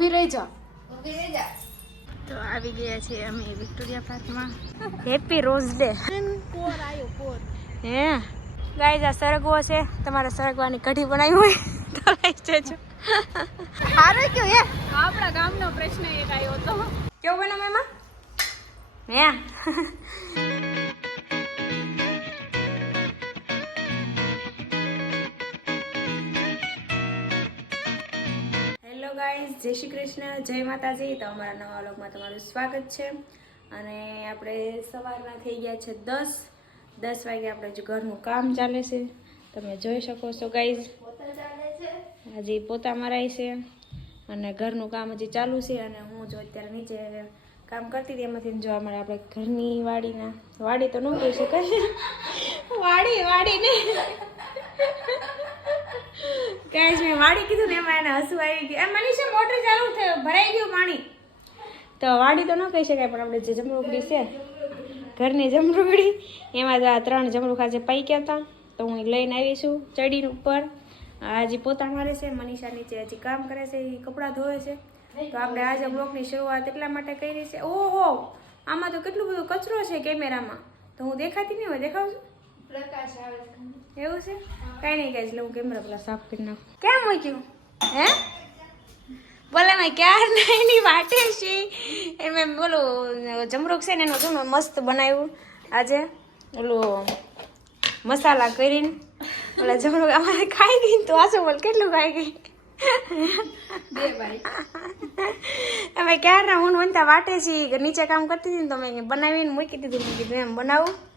ઊભી રહી જા તો આવી ગયા છે અમે વિક્ટોરિયા પાર્કમાં. હેપી રોઝ ડે કોર આવ્યો કોર હે? ગાઈઝ આ સરગવો છે. તમારે સરગવાની કઢી બનાવી હોય તો લઈ જજો. સારું કયું હે? આપણા ગામનો પ્રશ્ન એક આવ્યો હતો. કેવું બનો એમાં હે? જય શ્રી કૃષ્ણ, જય માતાજી. તો અમારા નવા વ્લોગમાં તમારું સ્વાગત છે. અને આપણે સવારના થઈ ગયા છે દસ. દસ વાગે આપણે જે ઘરનું કામ ચાલે છે. તમે જોઈ શકો છો ગાઈઝ હજી પોતા મરાય છે અને ઘરનું કામ હજી ચાલુ છે અને હું જો અત્યારે નીચે કામ કરતી હતી એમાંથી જોવા મળે આપણે ઘરની વાડીના વાડી તો ન કહી શકાય વાડી વાડી ને ગાઈઝ મેં વાડી કીધું ને એમાં એને હસવું આવી ગયું. એમ મનીષા મોટર ચાલુ થયો, ભરાઈ ગયું પાણી. તો વાડી તો ન કહી શકાય, પણ આપણે જે જમરૂકડી છે, ઘરની જમરૂકડી, એમાં જ આ ત્રણ જમરૂખા જે પૈક્યા હતા, તો હું લઈને આવી છું ચડીને ઉપર. હજી પોતા મારે છે, મનીષા નીચે હજી કામ કરે છે, એ કપડાં ધોવે છે. તો આપણે આજે બ્લોગની શરૂઆત એટલા માટે કરી છે. ઓહો, આમાં તો કેટલું બધું કચરો છે કેમેરામાં. તો હું દેખાતી નહીં હોય દેખાવ છું એવું છે? કઈ નહીં લઉં હું કેમેરા પેલા સાફ કરી નાખું. કેમ મૂક્યું? હે? બોલે મેં ક્યાર એની વાટે છે? એ મેં બોલું જમરૂક છે ને એનું શું મસ્ત બનાવ્યું આજે. ઓલું મસાલા કરીને. ઓલા જમરૂક અમારે ખાઈ ગઈ તો આસો બોલ કેટલું ખાઈ ગઈ? બે ભાઈ અમે ક્યારના હું વનતા વાટે છીએ નીચે કામ કરતી હતી ને તો મેં બનાવીને મૂકી દીધું. મૂકી દીધું એમ બનાવું.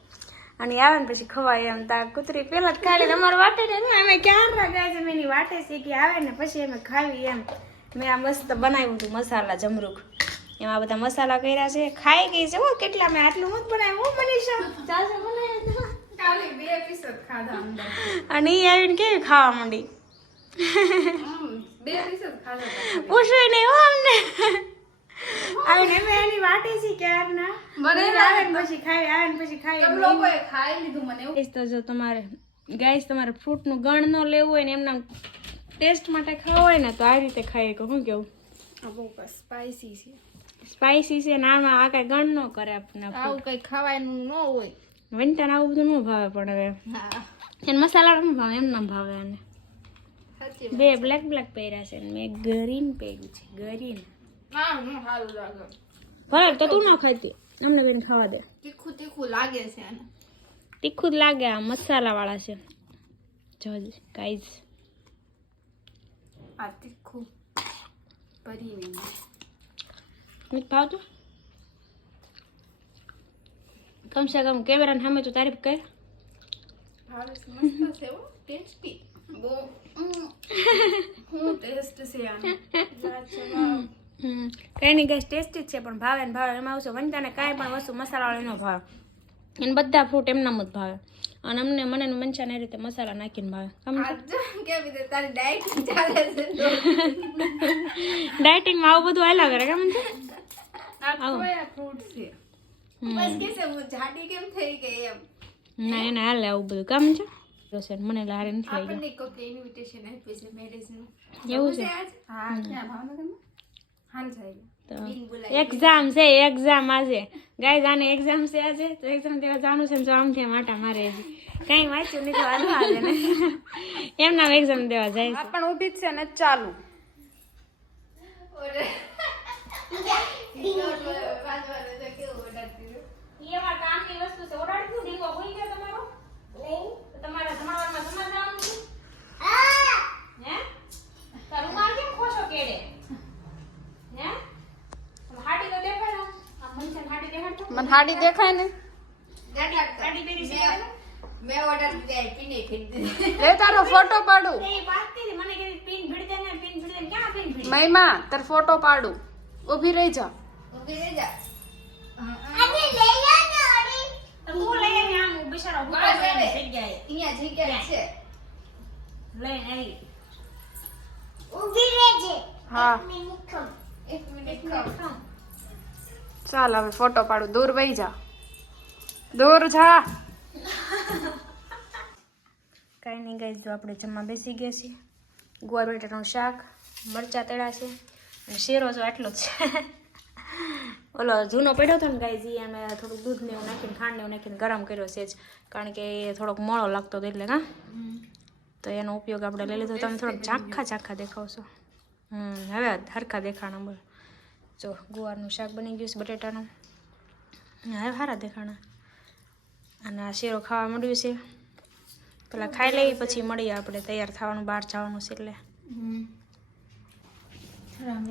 અને આવે ને પછી ખવાય એમ તા. કૂતરી પેલા જ ખાલી તમારું અમારે વાટે ને અમે ક્યાં ગયા છે મેં એની વાટે શીખી આવે ને પછી અમે ખાવી એમ. મેં આ મસ્ત બનાવ્યું હતું મસાલા જમરૂખ એમાં બધા મસાલા કર્યા છે ખાઈ ગઈ છે. હો કેટલા મેં આટલું મત બનાવ્યું હું મનીષા? જાજો બનાવ્યું બે પીસ ખાધા અને એ આવીને કેવી ખાવા માંડી? હમ, બે પીસ ખાધા હતા. નહીં હો અમને. આવીને અમે એની વાટે છીએ ક્યારના મને મને આવે ને પછી ખાઈ આવે ને પછી ખાઈ તમે લોકોએ ખાઈ લીધું મને એવું? તો જો તમારે ગાઈસ તમારે ફ્રૂટનું ગણ ન લેવું હોય ને એમના ટેસ્ટ માટે ખાવું હોય ને તો આ રીતે ખાઈએ કે શું કેવું? આ બહુ સ્પાઈસી છે. સ્પાઇસી છે ને આમાં આ કાંઈ ગણ ન કરે આપણને આવું કઈ ખાવાનું ન હોય. વંટાને આવું બધું ન ભાવે પણ હવે. હા. એને મસાલા ન ભાવે એમ ના ભાવે એને બે બ્લેક બ્લેક પહેર્યા છે ને મેં ગ્રીન પહેર્યું છે ગ્રીન ભલે તો તું ના ખાતી અમને બેન ખાવા દે. તીખું તીખું લાગે છે તીખું જ લાગે આ મસાલા વાળા છે. જો ગાઈઝ આ તીખું ભરીને નથી ભાવતું? કમસે કમ કેમેરા સામે તો તારીફ કર. હો ટેસ્ટી બહુ હું ટેસ્ટ છે કઈ નહીં ગેસ ટેસ્ટી જ છે પણ ભાવે ને ભાવે એમાં આવશે વનતાને કાંઈ પણ વસ્તુ મસાલાવાળી ન ભાવે. એને બધા ફ્રૂટ એમનામ જ ભાવે. અને અમને મને ને મંચાને એ રીતે મસાલા નાખીને ભાવે. ડાયટિંગમાં આવું બધું હાલ્યા કરે કેમ છે ના એને હાલે આવું બધું. કામ છે છે મને લારે નથી એવું છે? હા એક્ઝામ છે એક્ઝામ આજે. ગાય આને એક્ઝામ છે આજે. તો એક્ઝામ દેવા જવાનું છે ને જો આમ થયા માટા મારે હજી. કઈ વાંચ્યું નથી વાંધો આજે ને. એમના એક્ઝામ દેવા જાય છે. પણ ઊભી જ છે ને ચાલુ. એવા કામની વસ્તુ છે ઓર્ડરનું ડીંગો હોઈ ગયો તમારો નહીં તમારે જમાવરમાં જમા જવાનું છે હે તો રૂમાલ કેમ ખોશો કેડે હે હાડી તો દેખાય ને આ મનસન હાડી હાડી દેખાય ને? મેં ઓર્ડર દીધા એ તારો ફોટો પાડું. એ વાત મને કે પિન ભીડ ને પિન ભીડ ક્યાં પિન ભીડ? મહિમા તાર ફોટો પાડું. ઊભી રહી જા. તો હું લઈ આવી આમ બિચારો ભૂખો જગ્યાએ. અહીંયા જગ્યા છે. લઈને આવી. હા. એક મિનિટ ચાલ, હવે ફોટો પાડું. દૂર વહી જા. દૂર જા. કાંઈ નહીં ગઈ જો આપણે જમવા બેસી ગયા છીએ. ગુવાર બટાટાનું શાક, મરચાં તળા છે, અને શેરો જો આટલો જ છે. ઓલો જૂનો પડ્યો હતો ને ગાઈઝ એ અમે થોડુંક દૂધ ને એવું નાખીને, ખાંડ ને એવું નાખીને ગરમ કર્યો છે જ. કારણ કે એ થોડોક મોળો લાગતો હતો એટલે, હા? તો એનો ઉપયોગ આપણે લઈ લીધો. તમે થોડોક ઝાંખા ઝાંખા દેખાવશો. હમ, હવે હરખા દેખાણા બોલ. જો ગુવારનું શાક બની ગયું છે બટેટાનું. હવે સારા દેખાણા. અને આ શેરો ખાવા મળ્યું છે. પેલા ખાઈ લઈએ પછી મળીએ આપણે. તૈયાર થવાનું બહાર જવાનું છે એટલે.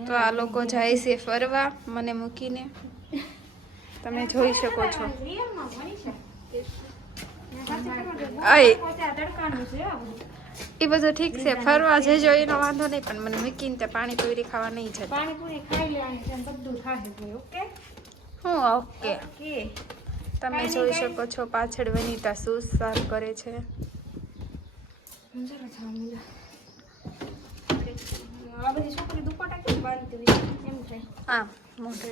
તો આ લોકો જાય છે ફરવા મને મૂકીને. તમે જોઈ શકો છો. અય. એ બધું ઠીક છે ફરવા જજો એનો વાંધો નહીં પણ મને મૂકીને તે પાણીપુરી ખાવા નહીં જતા. પાણીપુરી ખાઈ લેવાની છે બધું થાય ઓકે? હું ઓકે. તમે જોઈ શકો છો પાછળ વનિતા શું સાર કરે છે. આ બધી છોકરી દુપટ્ટા કેમ બાંધતી હોય એમ થાય? હા મોઢે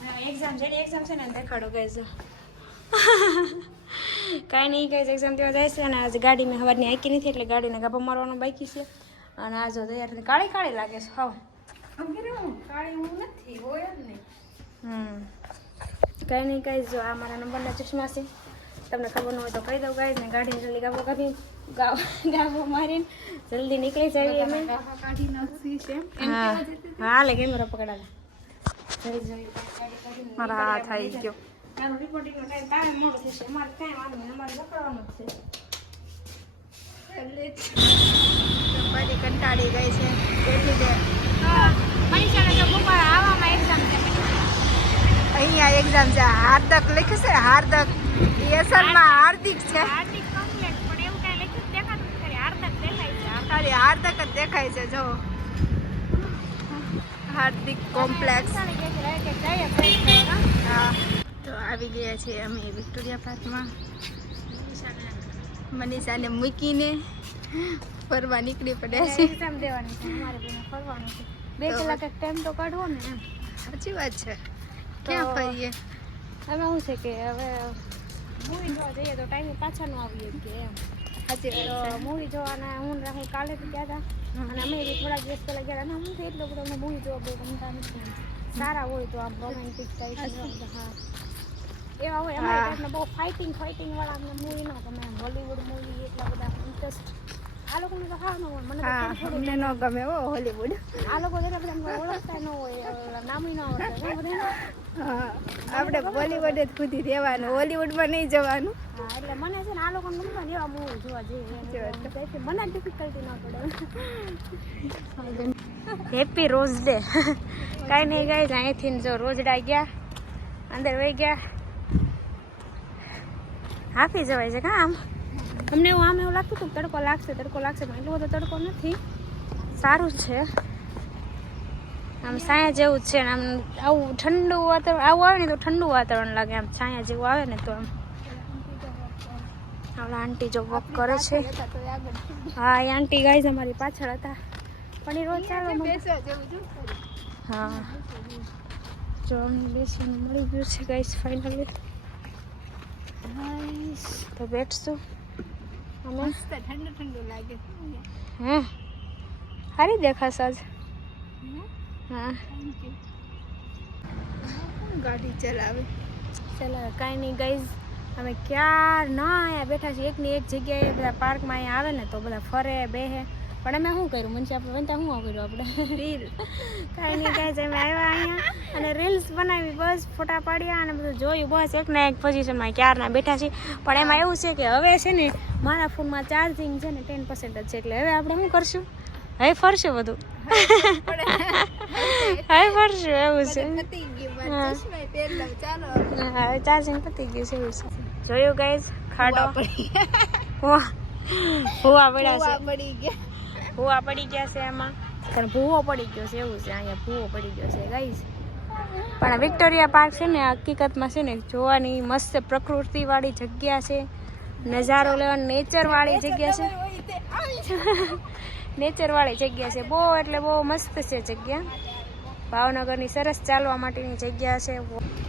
એક્ઝામ જેની એક્ઝામ છે ને દેખાડો ગઈ કાંઈ નહીં ગઈ એક્ઝામ દેવા જાય છે અને આજે ગાડી મેં સવારની આંકી નથી એટલે ગાડીને ગાભો મારવાનો બાકી છે. અને આ જો તૈયાર થઈને કાળી કાળી લાગે છે હા કાળી હું નથી હોય જ નહીં. હમ. કાંઈ નહીં કાંઈ જો આ મારા નંબરના ચશ્મા છે. તમને ખબર ન હોય તો કહી દઉં ગાઈઝ ને ગાડીને જલ્દી ગાભો ગાવ ગાભો મારીને જલ્દી નીકળી જઈએ અમે. છે હા હા લે કેમેરો પકડાવે જલ્દી જલ્દી ગાડી કાઢીને મારા હાથ આવી ગયો. કંટાળી ગઈ છે. બેઠી દે અહીંયા એક્ઝામ છે. હાર્દક લખ્યું છે હાર્દક. એસરમાં હાર્દિક છે. હાર્દિક કોમ્પ્લેક્સ પણ એવું કાંઈ લખ્યું દેખાતું ખાલી હાર્દક દેખાય છે. ખાલી હાર્દક જ દેખાય છે જો હાર્દિક કોમ્પ્લેક્સ તો આવી ગયા છીએ અમે વિક્ટોરિયા પાર્કમાં. મનીષાને મૂકીને ફરવા નીકળી પડ્યા છે એક્ઝામ દેવાની છે અમારે ફરવાનું છે. બે કલાક એક ટાઈમ તો કાઢવો ને એમ. સાચી વાત છે. ક્યાં ફરીએ? હવે શું છે કે હવે મૂવી જોવા જઈએ તો ટાઈમ પાછા ન આવીએ કે એમ. મૂવી જોવાના હું રાહુલ કાલે તો ગયા હતા અને અમે બી થોડા દિવસ પહેલા ગયા હતા હું એટલો બધો અમને મૂવી જોવા બહુ ગમતા નથી. સારા હોય તો આમ રોમેન્ટિક ટાઈપ હા. એવા હોય. અમારી ટાઈપના બહુ ફાઇટિંગ ફાઇટિંગ વાળા અમને મૂવી ના ગમે. બોલીવુડ હોલીવુડ મૂવી એટલા બધા ઇન્ટરેસ્ટ આ લોકોને તો ન હોય મને હા અમને ન ગમે હો હોલીવુડ આ લોકો જેટલા બધા ઓળખતા ન હોય ઓલા નામી ન હા આપણે બોલીવુડ જ ખુદી રહેવાનું હોલીવુડમાં નહીં જવાનું. હા એટલે મને છે ને આ લોકોને ગમતા ને એવા મૂવી જોવા જઈએ મને ડિફિકલ્ટી ન પડે. હેપી રોઝ ડે કાંઈ નહીં ગાય અહીંથી જો રોજડા ગયા અંદર વહી ગયા. હાફી જવાય છે કાં આમ? અમને એવું આમ એવું લાગતું હતું તડકો લાગશે તડકો લાગશે પણ એટલો બધો તડકો નથી. સારું છે. આમ સાયા જેવું જ છે આમ આવું ઠંડુ વાતાવરણ આવું આવે ને તો ઠંડુ વાતાવરણ લાગે આમ છાયા જેવું આવે ને તો આમ. આંટી જો વોક કરે છે. હા એ આંટી ગાઈઝ અમારી પાછળ હતા. પણ એ રોજ ચાલો હા. જો અમને બેસીને મળી ગયું છે ગાઈઝ ફાઇનલી તો બેઠશું. મસ્ત ઠંડુ ઠંડુ લાગે. હે સારી દેખાશ આજ. હા. ગાડી ચલાવે? ચલાવે. કાંઈ નહીં ગઈઝ અમે ક્યાર ના અહીંયા બેઠા છીએ. એકની એક જગ્યાએ બધા પાર્કમાં અહીંયા આવે ને તો બધા ફરે બેહે. પણ અમે શું કર્યું? મને આપણે બનતા શું કર્યું આપણે? રીલ કાંઈ નહીં કાંઈ અમે આવ્યા અહીંયા અને રીલ્સ બનાવી બસ ફોટા પાડ્યા અને બધું જોયું. બસ એક ને એક પોઝિશનમાં ક્યારના બેઠા છીએ. પણ એમાં એવું છે કે હવે છે ને મારા ફોનમાં ચાર્જિંગ છે ને ટેન પર્સન્ટ જ છે. એટલે હવે આપણે શું કરશું? હવે ફરશું બધું. હવે ફરશું એવું છે. હવે. ચાર્જિંગ પતી ગયું છે એવું છે. જોયું ગાઈઝ ખાડો. ભૂવા પડ્યા છે. પડી ગયા. ભૂવા પડી ગયા છે એમાં. ભૂવો પડી ગયો છે, એવું છે, અહીંયા ભૂવો પડી ગયો છે ગાઈઝ પણ વિક્ટોરિયા પાર્ક છે ને, હકીકતમાં છે ને, જોવાની મસ્ત પ્રકૃતિવાળી જગ્યા છે. નજારો લેવાની નેચરવાળી જગ્યા છે. હોય તે આવી નેચર વાળી જગ્યા છે, બહુ એટલે બહુ મસ્ત છે જગ્યા. ભાવનગરની સરસ ચાલવા માટેની જગ્યા છે.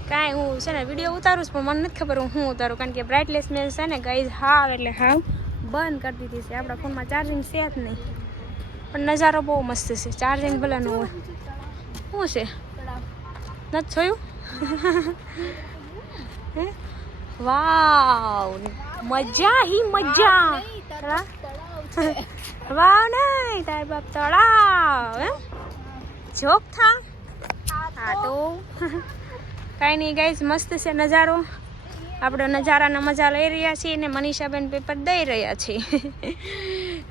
કાંઈ હું છે ને, વીડિયો ઉતારું છું, પણ મને નથી ખબર હું ઉતારું, કારણ કે બ્રાઇટલેસ મેં છે ને ગાઈઝ હાવ એટલે હાવ બંધ કરી દીધી છે. આપણા ફોનમાં ચાર્જિંગ છે જ નહીં. પણ નજારો બહુ મસ્ત છે. ચાર્જિંગ ભલે ન હોય. શું છે? નથી જોયું? હે? વાવ, મજા હી મજા. વાવ નહીં તાર બાપ તળાવ એમ જોક થા હા તો. કાંઈ નહીં ગાઈઝ મસ્ત છે નજારો. આપણે નજારાના મજા લઈ રહ્યા છીએ ને મનીષાબેન પેપર દઈ રહ્યા છીએ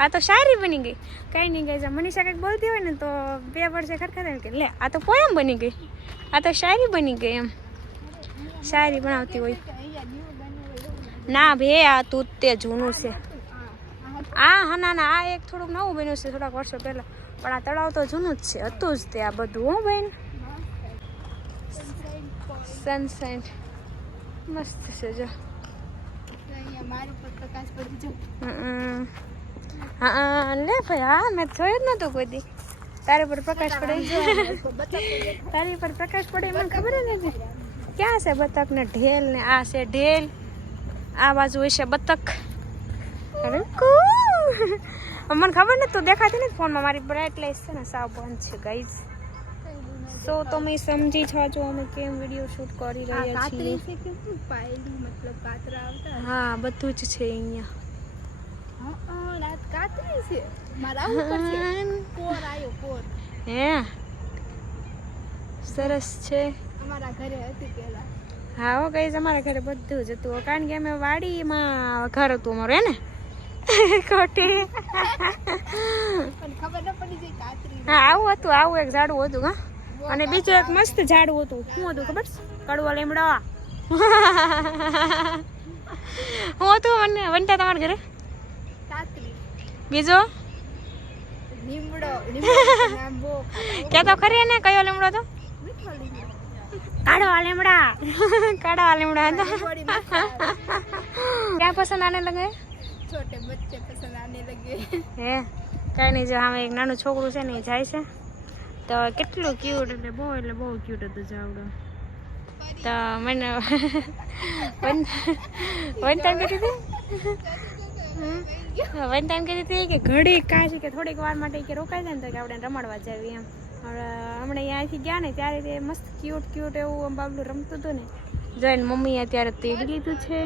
આ તો શાયરી બની ગઈ. કાંઈ નહીં ગઈ મનીષા કંઈક બોલતી હોય ને તો બે વર્ષે ખરખર કે લે આ તો પોયમ બની ગઈ. આ તો શાયરી બની ગઈ એમ. શાયરી બનાવતી હોય. ના ભે આ તું તે જૂનું છે. આ હા ના ના આ એક થોડુંક નવું બન્યું છે થોડાક વર્ષો પહેલા. પણ આ તળાવ તો જૂનું જ છે હતું જ તે આ બધું હું બેન સનસેટ મસ્ત છે જો. મારી પર પ્રકાશ પડી જો હમ. હા લે ભાઈ હા મેં જોયું જ નહોતું કોઈ દી. તારે પર પ્રકાશ પડે. તારી પર પ્રકાશ પડે મને ખબર જ નથી. ક્યાં છે બતક ને ઢેલ ને આ છે ઢેલ આ બાજુ હશે બતક. અરે મને ખબર નથી તો દેખાતી નથી ફોનમાં મારી બ્રાઇટ લાઈટ છે ને સાવ બંધ છે ગાઈઝ સો તમે સમજી છો જો અમે કેમ વીડિયો શૂટ કરી રહ્યા છીએ. હા બધું જ છે અહીંયા. રાત છે? મારા ઉપર છે કોર આવ્યો કોર. હે? સરસ છે. અમારા ઘરે હતી પેલા હા હો ગઈ અમારા ઘરે બધું જ હતું. કારણ કે અમે વાડીમાં ઘર હતું અમારું હે ને? ખોટી. ખબર ન પડી જાય કાતરી. હા આવું હતું આવું એક ઝાડવું હતું હા. અને બીજું એક મસ્ત ઝાડવું હતું. શું હતું ખબર? છે કડવા લીમડો હું હતું મને વંટા તમારા ઘરે? બીજો? લીમડો લીમડો ક્યાં તો ખરી ને? કયો લીમડો તો લીમડો. કાળવા લીમડા. લીમડા હતા. બડી મસ્ત ક્યાં પસંદ આને લગે? છોટે બચ્ચે પસંદ આને લગે. હે કાંઈ નહીં જો આમે એક નાનું છોકરું છે ને એ જાય છે. તો કેટલું ક્યુટ એટલે બહુ એટલે બહુ ક્યુટ હતું જાવડો તો મને હતી ટાઈમ કહેતી હતી કે ઘડી છે કે થોડીક વાર માટે કે રોકાઈ જાય ને તો કે આપણે રમાડવા જઈએ એમ. હમણાં અહીંયાથી ગયા ને ત્યારે તે મસ્ત ક્યુટ ક્યુટ એવું આમ બાબલું રમતું હતું ને. જોઈને મમ્મીએ અત્યારે તેડી લીધું છે.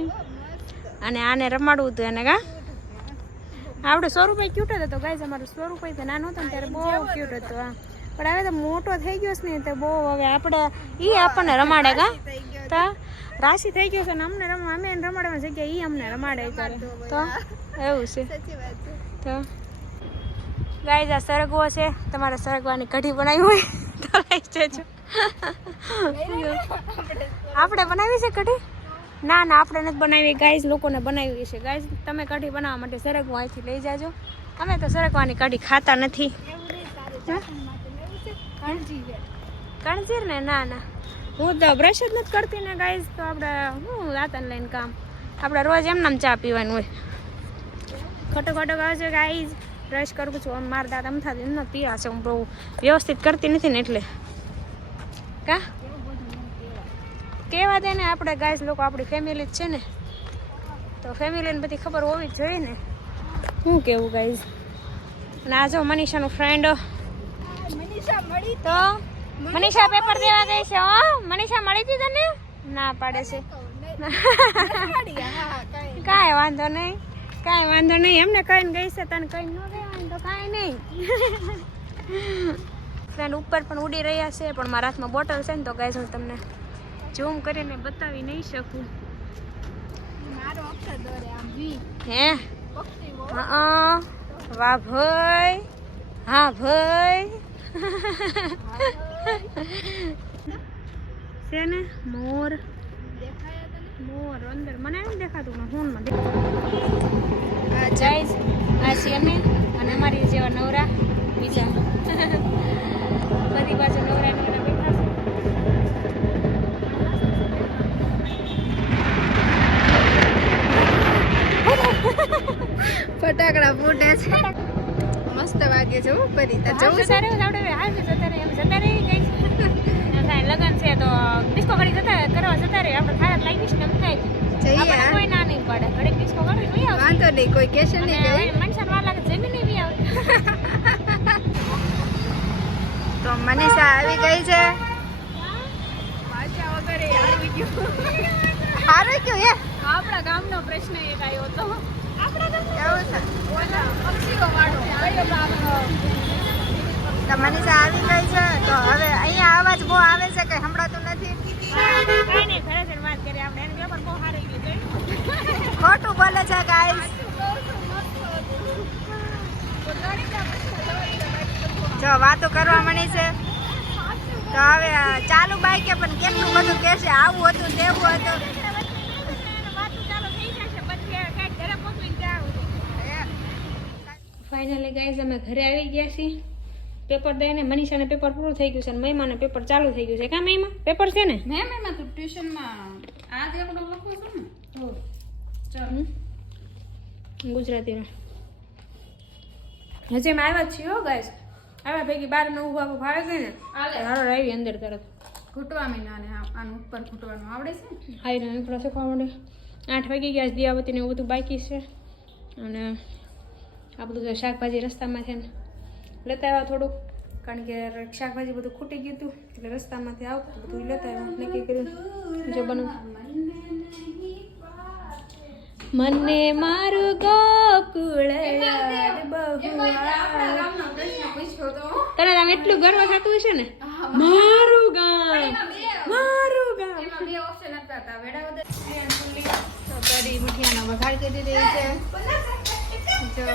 અને આને રમાડવું હતું એને કા? આપણે સ્વરૂપ ક્યુટ હતો. ગાય અમારું સ્વરૂપ નાનો હતો ને ત્યારે બહુ ક્યુટ હતો, હા. પણ હવે તો મોટો થઈ ગયો છે ને, તો બહુ હવે આપણે એ આપણને રમાડે કા? રાશિ થઈ ગયો છે ને અમને રમવા અમે એને રમાડવાની જગ્યાએ એ અમને રમાડે અત્યારે. તો એવું છે. તો ગાય આ સરગવો છે. તમારે સરગવાની કઢી બનાવી હોય તો લઈ જજો. આપણે બનાવી છે કઢી? ના ના આપણે નથી બનાવી. ગાઈઝ લોકોને બનાવી છે. ગાઈઝ તમે કઢી બનાવવા માટે સરગવો અહીંથી લઈ જાજો. અમે તો સરગવાની કઢી ખાતા નથી. કણજીર ને? ના ના. હું તો બ્રશ જ નથી કરતી ને ગાઈઝ તો આપણે હું દાંતન લઈને કામ. આપણે રોજ એમ નામ ચા પીવાનું હોય. ખોટો ખોટો કહે છો ગાઈઝ બ્રશ કરું છું. આમ મારા દાંત અમથા એમ નથી પીવા છે. હું બહુ વ્યવસ્થિત કરતી નથી ને એટલે. કા? કેવા દે ને આપણે ગાઈઝ લોકો આપણી ફેમિલી જ છે ને. તો ફેમિલીને બધી ખબર હોવી જ જોઈએ ને. શું કેવું ગાઈઝ અને આ જો મનીષાનું ફ્રેન્ડ મનીષા મળી તો? મનીષા પેપર દેવા ગઈ છે હો? મનીષા મળી હતી તને? ના પાડે છે. કાંઈ વાંધો નહીં. કાંઈ વાંધો નહીં. એમને કહીને ગઈ છે તને કઈ ન ગઈ વાંધો કાંઈ નહીં. ફ્રેન્ડ ઉપર પણ ઉડી રહ્યા છે પણ મારા હાથમાં બોટલ છે ને તો ગાઈઝ હું તમને ઝૂમ કરીને બતાવી નહીં શકું. હે? હા વાહ ભાઈ. હા ભાઈ. છે ને? મોર. મોર, અંદર. મને નથી દેખાતું ને ફોનમાં ગાઈઝ આ છે. અમે અને અમારી જેવા નવરા બીજા. બધી બાજુ નવરા નવરા ફટાકડા ફૂટે છે. મસ્ત વાગે હો પરી તાર જવું જતા રહે આપણે હાલ જતા રહે એમ જતા રહી ગઈ. લગન છે તો ડિસ્કો કરી જતા કરવા જતા રહે. આપણે ખારા લાગી છે ને એમ થાય. કોઈ ના નહીં પડે. ઘરે ડિસ્કો કરી લઈ આવે વાંધો નહીં કોઈ કેશે નહીં કઈ. મનસા વાર લાગે જમીન એવી આવે તો મનીષા આવી ગઈ છે. સારું ગયું. એ આપણા ગામનો પ્રશ્ન એક આવ્યો હતો. તો મનીષા આવી ગઈ છે, તો હવે અહીંયા અવાજ બહુ આવે છે કે સંભળાતું નથી. ખોટું બોલે છે ગાઈસ જો વાતો કરવા મળી છે, તો હવે, ચાલુ બાઈકે, પણ કેટલું બધું કહેશે આવું હતું તેવું હતું. ફાઇનલી ગાઈઝ અમે ઘરે આવી ગયા છીએ. પેપર દઈને મનીષાને પેપર પૂરું થઈ ગયું છે અને મહિમાને પેપર ચાલુ થઈ ગયું છે. કા મહિમા? પેપર છે ને? મેમ એમાં તું ટ્યુશનમાં આ દેવડો લખો છો ને? ચાલ. હમ? ગુજરાતીમાં હજી અમે આવ્યા છીએ હો ગાઈઝ આવ્યા ભેગી બાર નવું બાપુ ફાવે છે ને આલે. હારો આવી અંદર તરત. ઘૂંટવા મહિના ને આ- આનું ઉપર ઘૂંટવાનું આવડે છે હા એને શીખવા માંડે આઠ વાગી ગયા છે દિયાવતીને એવું બધું બાકી છે. અને આ બધું શાકભાજી રસ્તામાં છે ને. લેતા આવ્યા થોડુંક કારણ કે શાકભાજી બધું ખૂટી ગયું હતું એટલે રસ્તામાંથી આવતું બધું લેતા આવ્યા. નક્કી કર્યું જો બનવું મને મારું ગોકુળ. તને આમ એટલું ગર્વ થતું હશે ને? મારું ગામ મારું ગામ. કઢી મુઠિયાનો વઘાર કરી દીધી છે. જો.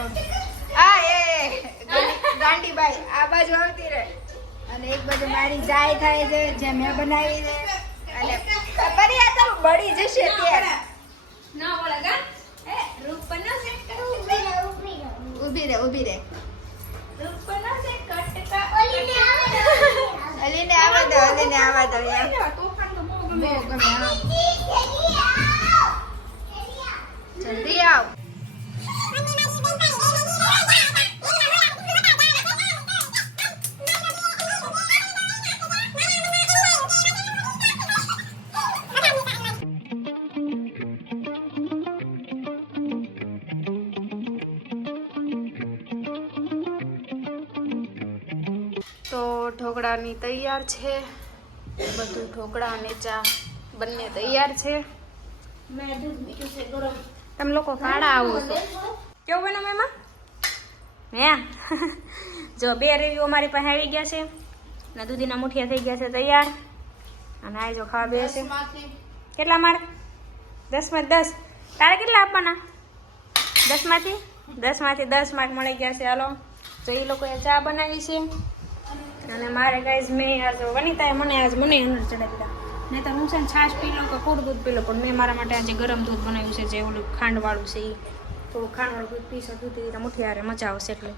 આ એ ગાંડી- ગાંડીબાઈ આ બાજુ આવતી રહે. અને એક બાજુ મારી જાય થાય છે જે મેં બનાવી છે. અને ફરી આ તારું બળી જશે ત્યારે. ઊભી રહે ઊભી રહે. અલીને આવા દો. અલીને આવા દો યાર બહુ ગમે. જલ્દી આવ. ઢોકળાની તૈયાર છે. બધું ઢોકળા અને ચા બંને તૈયાર છે. તમે લોકો કાળા આવો છો કેવું બને એમાં હે? જો બે રેવીઓ અમારી પાસે આવી ગયા છે અને દૂધીના મુઠિયા થઈ ગયા છે તૈયાર. અને આ જો ખાવા બે છે. કેટલા માર્ક? દસમાં દસ. તારે કેટલા આપવાના? દસમાંથી? દસમાંથી દસ માર્ક મળી ગયા છે. હાલો તો એ લોકોએ ચા બનાવી છે. અને મારે ગાઈઝ મેં આજ વનિતાએ મને આજ મને અંદર ચડાવી દીધા. નહીં તો હું છે ને છાશ પી લઉં કે કોડ દૂધ પી લઉં, પણ મેં મારા માટે આજે ગરમ દૂધ બનાવ્યું છે, જે ઓલું ખાંડવાળું છે એ થોડું ખાંડવાળું દૂધ પીશો, દૂધ મુઠિયારે મજા આવશે એટલે.